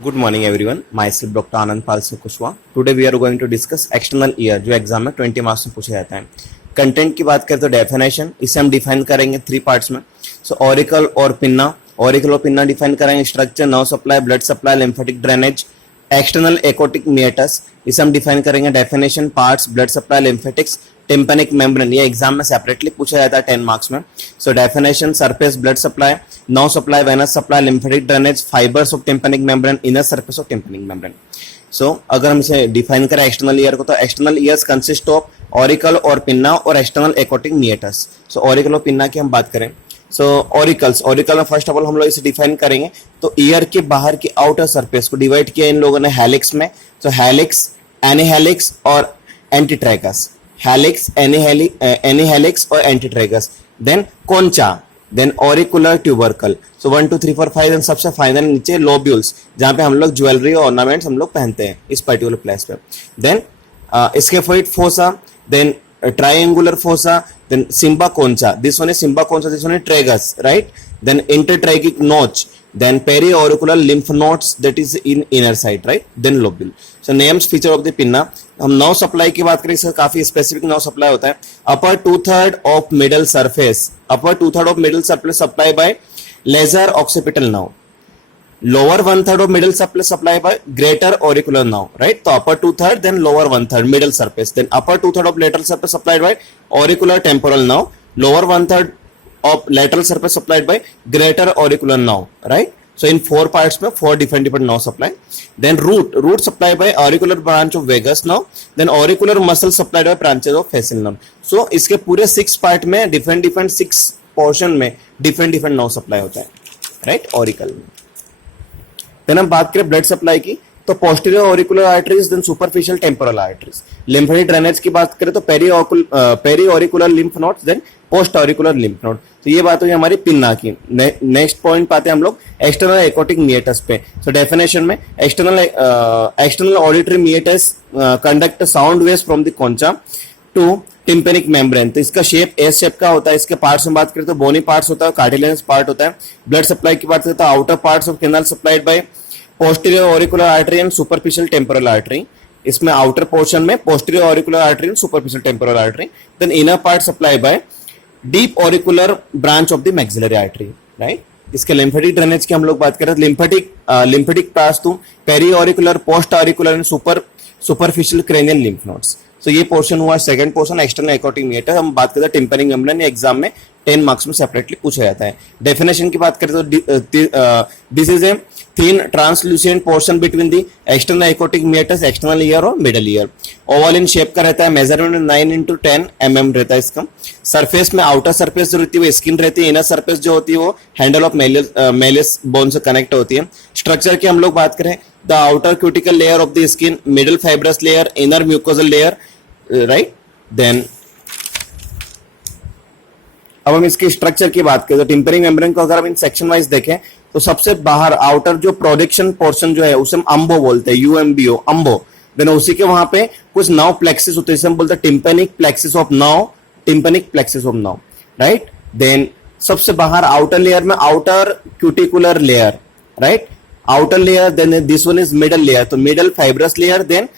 Good morning everyone. Myself Dr. Anand Palse Kushwa. Today we are going to discuss external ear जो exam में 20 marks में पूछा जाता है. कंटेंट की बात करें तो डेफिनेशन, इसे हम डिफाइन करेंगे 3 पार्ट्स में. सो ऑरिकल और पिन्ना, ऑरिकल और पिन्ना डिफाइन करेंगे. Structure, nerve supply, blood supply, lymphatic drainage, external acoustic meatus, इसे हम डिफाइन करेंगे. Definition, parts, blood supply, lymphatics, tympanic membrane, ये एग्जाम में सेपरेटली पूछा जाता है 10 मार्क्स में. So definition, surface blood supply, nerve supply, venous supply, lymphatic drainage, fibres of tympanic membrane, inner surface of tympanic membrane. So अगर हम इसे define करें एक्सटर्नल ईयर को, तो external ears consist of auricle और पिन्ना और external acoustic meatus. So auricle और pinna की हम बात करें. सो ऑरिकल्स, ऑरिकल में फर्स्ट ऑफ ऑल हम लोग इसे डिफाइन करेंगे. तो ईयर के बाहर की आउटर सरफेस को डिवाइड किया इन लोगों ने हेलिक्स में. तो हेलिक्स, एनीहेलिक्स और एंटीट्रैगस. हेलिक्स, एनीहेलिक्स और antitragus. Then concha, then auricular tubercle. So 1 2 3 4 5. Then सबसे फाइनल नीचे लोब्यूल्स, जहां पे हम लोग ज्वेलरी और ऑर्नामेंट्स हम लोग पहनते हैं इस पर्टिकुलर प्लेस पे. Then scaphoid fossa, then triangular fossa, then simba concha. This one is simba concha, this one is tragus, right? Then intertrachic notch, then periauricular lymph nodes, that is in inner side, right? Then lobule. So names, feature of the pinna. हम nerve supply की बात करें, इसका काफी specific nerve supply होता है. Upper 2/3 of middle surface, upper 2/3 of middle surface supply by lesser occipital nerve. Lower 1/3 of middle surface supplied by greater auricular nerve, right? So upper 2/3, then lower 1/3 middle surface, then upper 2/3 of lateral surface supplied by auricular temporal nerve, lower 1/3 of lateral surface supplied by greater auricular nerve, right? So in 4 parts में 4 different nerve supply. Then root supplied by auricular branch of vagus nerve, then auricular muscle supplied by branches of facial nerve. So इसके पूरे 6 part में different 6 portion में different nerve supply होता है, right? Auricle में. Then हम बात करें ब्लड सप्लाई की, तो posterior auricular arteries, then superficial temporal arteries. Lymphatic drainage की बात करें तो peri auricular lymph nodes, then post auricular lymph node. तो ये बात हुई हमारी पिन्ना की. नेक्स्ट पॉइंट पाते हैं हम लोग एक्सटर्नल एकोटिक मिएटस पे. सो डेफिनेशन में external auditory meatus conduct sound waves from the concha to tympanic membrane. तो इसका शेप एस शेप का होता है. इसके पार्ट्स में बात करें तो बोनी पार्ट्स होता है, कार्टिलेजनस पार्ट होता है. ब्लड सप्लाई की बात करें तो outer parts of canal supplied by posterior auricular artery and superficial temporal artery. इसमें आउटर पोर्शन में posterior auricular artery and superficial temporal artery. Then inner part supply by deep auricular branch of the maxillary artery, right? इसके lymphatic drainage की हम लोग बात करें तो lymphatic pass to peri auricular, post auricular and superficial cranial lymph nodes. तो ये portion हुआ second portion external acoustic meatus. हम बात करते हैं टिम्पेनिक मेम्ब्रेन, एग्जाम में 10 मार्क्स में सेपरेटली पूछा जाता है. डेफिनेशन की बात करें तो this is a thin translucent portion between the external acoustic meatus, external ear और middle ear. Oval in shape का रहता है, मेजरमेंट 9x10 mm रहता है इसका. सरफेस में आउटर सरफेस जो रहती है वो स्किन रहती है, इनर सरफेस जो होती है वो हैंडल ऑफ मेलिस बोन से कनेक्ट होती है. स्ट्रक्चर की हम लोग बात करें, the outer cuticle layer of the skin, middle fibrous layer, inner mucosal layer, right? Then अब हम इसके स्ट्रक्चर की बात करें तो टिम्पेनिक मेम्ब्रेन को अगर हम इन सेक्शन वाइज देखें तो सबसे बाहर आउटर जो प्रोडक्शन पोर्शन जो है उसे हम अम्बो बोलते हैं, यूएमबीओ, अम्बो. देन उसी के वहां पे कुछ नर्व प्लेक्सिस होते हैं, हम बोलते हैं tympanic plexus of nerve, tympanic plexus of nerve, right? Then सबसे बाहर आउटर लेयर में outer cuticular layer, right? Outer layer, then this one is middle layer, तो middle fibrous layer, then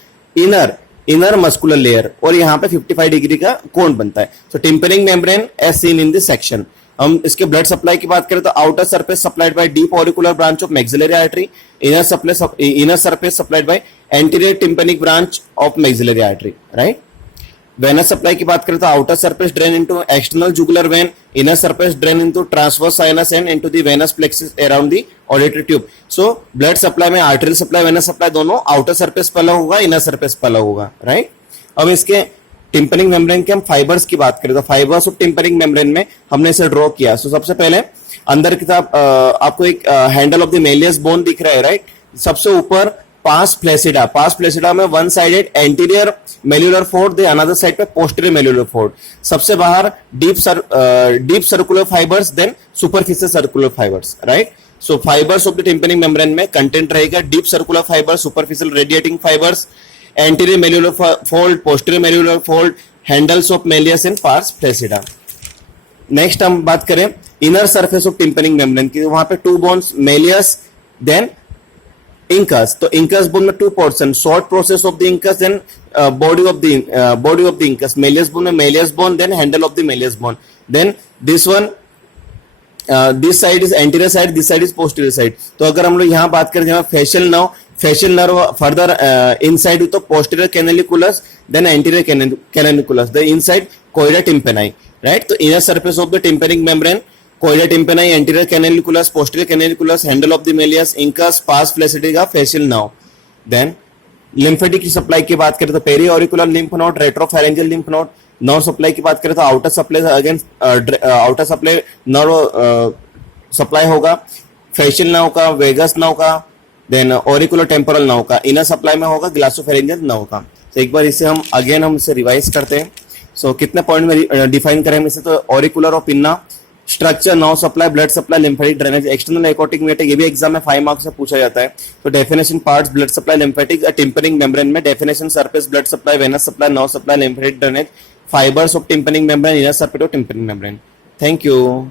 inner muscular layer, और यहाँ पे 55 degree का कोण बनता है. So tympanic membrane as seen in this section. हम इसके ब्लड सप्लाई की बात करें तो outer surface supplied by deep auricular branch of maxillary artery, inner surface supplied by anterior tympanic branch of maxillary artery, right? Venous supply की बात करें तो outer surface drain into external jugular vein, inner surface drain into transverse sinus and into the venous plexus around the auditory tube. So blood supply में arterial supply, venous supply दोनों outer surface पर अलग होगा, inner surface पर अलग होगा, right? अब इसके टिम्पेनिक मेम्ब्रेन के हम फाइबर्स की बात करें तो फाइबर्स ऑफ टिम्पेनिक मेम्ब्रेन में हमने इसे ड्रॉ किया. सो सबसे पहले अंदर की तरफ आपको एक handle of the malleus bone दिख रहा है, राइट? सबसे ऊपर पास फ्लैसिडा में one sided anterior malleolar fold, the another side पे पोस्टीरियर मेल्युलर फोर्ड. सबसे बाहर deep circular fibres, then superficial circular fibres, right? So fibres of the tympanic membrane में कंटेंट रहेगा deep circular fibres, superficial radiating fibres, anterior malleolar fold, posterior malleolar fold, handles of malleus and pars flaccida. Next हम बात करें inner surface of tympanic membrane की, वहां पे 2 bones, Méliès, then incus. तो incus bone में two portion, short process of the incus, then body of the incus. Malleus bone में malleus bone, then handle of the malleus bone. Then this one, this side is anterior side, this side is posterior side. तो अगर हम लोग यहाँ बात करें facial nerve further inside तो posterior canalicus, then anterior canalicus. The inside choroid tympani, right? तो inner surface of the tympanic membrane, choroid tympani, anterior canalicus, posterior canalicus, handle of the malleus, incus, pars flaccidica का facial nerve. Then lymphatic की supply की बात करें तो peri auricular lymph node, retropharyngeal lymph node. Nerve supply की बात करें तो outer supply against outer supply nerve supply होगा फेशियल नर्व का, वेगस नर्व का, देन ऑरिकुलर टेम्पोरल नर्व का. इनर सप्लाई में होगा ग्लासोफेरेंजियल नर्व का. तो एक बार इसे हम इसे रिवाइज करते हैं. सो कितने पॉइंट में डिफाइन करें इसे, तो ऑरिकुलर और pinna, structure, nerve supply, blood supply, lymphatic drainage, external acoustic metre, ये भी एग्जाम में 5 मार्क्स से पूछा जाता है. तो definition parts, blood supply, lymphatic, tympanic membrane में definition surface, blood supply, venous supply, nerve supply, lymphatic drainage, fibers of tympanic membrane, inner surface of tympanic membrane. Thank you.